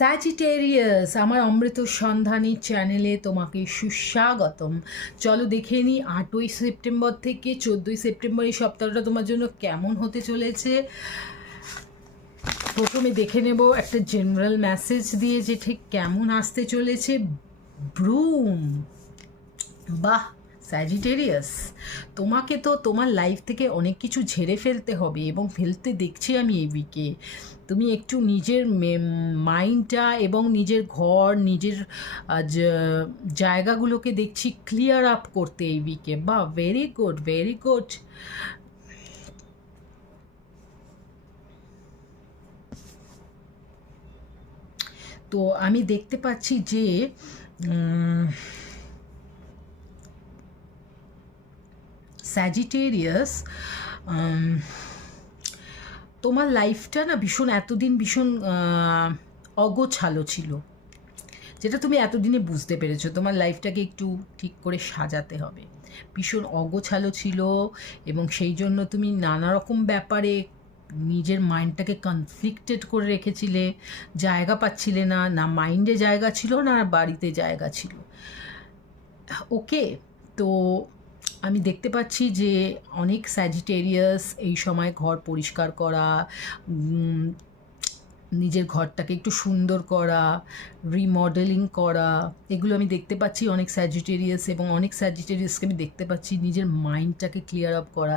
Sagittarius, আমার অমৃত সন্ধানী চ্যানেলে তোমাকে সুস্বাগতম। চলো দেখে নিই 8ই সেপ্টেম্বর থেকে 14ই সেপ্টেম্বর এই সপ্তাহটা তোমার জন্য কেমন হতে চলেছে। প্রথমে দেখে নেব একটা জেনারেল মেসেজ দিয়ে যে ঠিক কেমন আসতে চলেছে। ব্রুম, বাহ স্যাজিটেরিয়াস, তোমাকে তো তোমার লাইফ থেকে অনেক কিছু ঝেড়ে ফেলতে হবে এবং ফেলতে দেখছি আমি এই উইকে। তুমি একটু নিজের মাইন্ডটা এবং নিজের ঘর, নিজের জায়গাগুলোকে দেখছি ক্লিয়ার আপ করতে এই উইকে। বাহ, ভেরি গুড, ভেরি গুড। তো আমি দেখতে পাচ্ছি যে স্যাজিটেরিয়াস, তোমার লাইফটা না ভীষণ এতদিন ভীষণ অগোছালো ছিল, যেটা তুমি এতদিনে বুঝতে পেরেছো। তোমার লাইফটাকে একটু ঠিক করে সাজাতে হবে। ভীষণ অগোছালো ছিল এবং সেই জন্য তুমি নানা রকম ব্যাপারে নিজের মাইন্ডটাকে কনফ্লিক্টেড করে রেখেছিলে, জায়গা পাচ্ছিলে না, না মাইন্ডে জায়গা ছিল না বাড়িতে জায়গা ছিল। ওকে, তো আমি দেখতে পাচ্ছি যে অনেক স্যাজিটেরিয়াস এই সময় ঘর পরিষ্কার করা, নিজের ঘরটাকে একটু সুন্দর করা, রিমডেলিং করা, এগুলো আমি দেখতে পাচ্ছি অনেক স্যাজিটেরিয়াস। এবং অনেক স্যাজিটেরিয়াসকে আমি দেখতে পাচ্ছি নিজের মাইন্ডটাকে ক্লিয়ার আপ করা,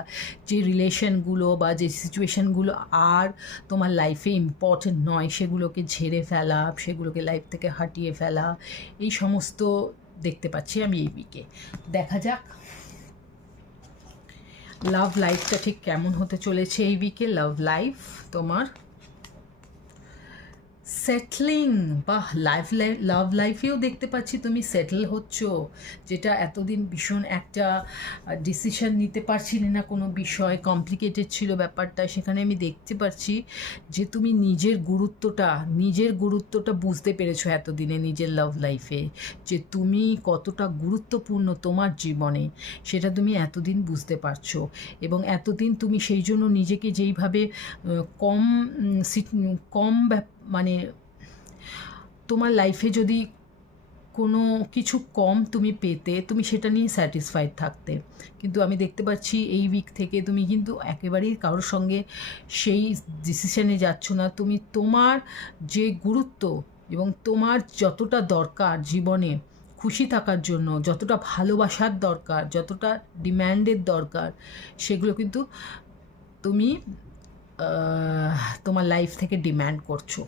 যে রিলেশনগুলো বা যে সিচুয়েশানগুলো আর তোমার লাইফে ইম্পর্টেন্ট নয় সেগুলোকে ঝেড়ে ফেলা, সেগুলোকে লাইফ থেকে হাটিয়ে ফেলা, এই সমস্ত দেখতে পাচ্ছি আমি এই উইকে। দেখা যাক লাভ লাইফটা ঠিক কেমন হতে চলেছে এই উইকে। লাভ লাইফ তোমার সেটলিং, বাহ, লাভ লাইফেও দেখতে পাচ্ছি তুমি সেটেল হচ্ছ, যেটা এতদিন ভীষণ একটা ডিসিশন নিতে পারছিলে না, কোনো বিষয় কমপ্লিকেটেড ছিল ব্যাপারটা। সেখানে আমি দেখতে পাচ্ছি যে তুমি নিজের গুরুত্বটা বুঝতে পেরেছো এতদিনে নিজের লাভ লাইফে, যে তুমি কতটা গুরুত্বপূর্ণ তোমার জীবনে সেটা তুমি এতদিন বুঝতে পারছো। এবং এতদিন তুমি সেই জন্য নিজেকে যেইভাবে কম মানে তোমার লাইফে যদি কোনো কিছু কম তুমি পেতে, তুমি সেটা নিয়ে স্যাটিসফাইড থাকতে। কিন্তু আমি দেখতে পাচ্ছি এই উইক থেকে তুমি কিন্তু একেবারেই কারোর সঙ্গে সেই ডিসিশনে যাচ্ছ না। তুমি তোমার যে গুরুত্ব এবং তোমার যতটা দরকার জীবনে খুশি থাকার জন্য, যতটা ভালোবাসার দরকার, যতটা ডিম্যান্ডের দরকার, সেগুলো কিন্তু তুমি তোমার লাইফ থেকে ডিম্যান্ড করছো।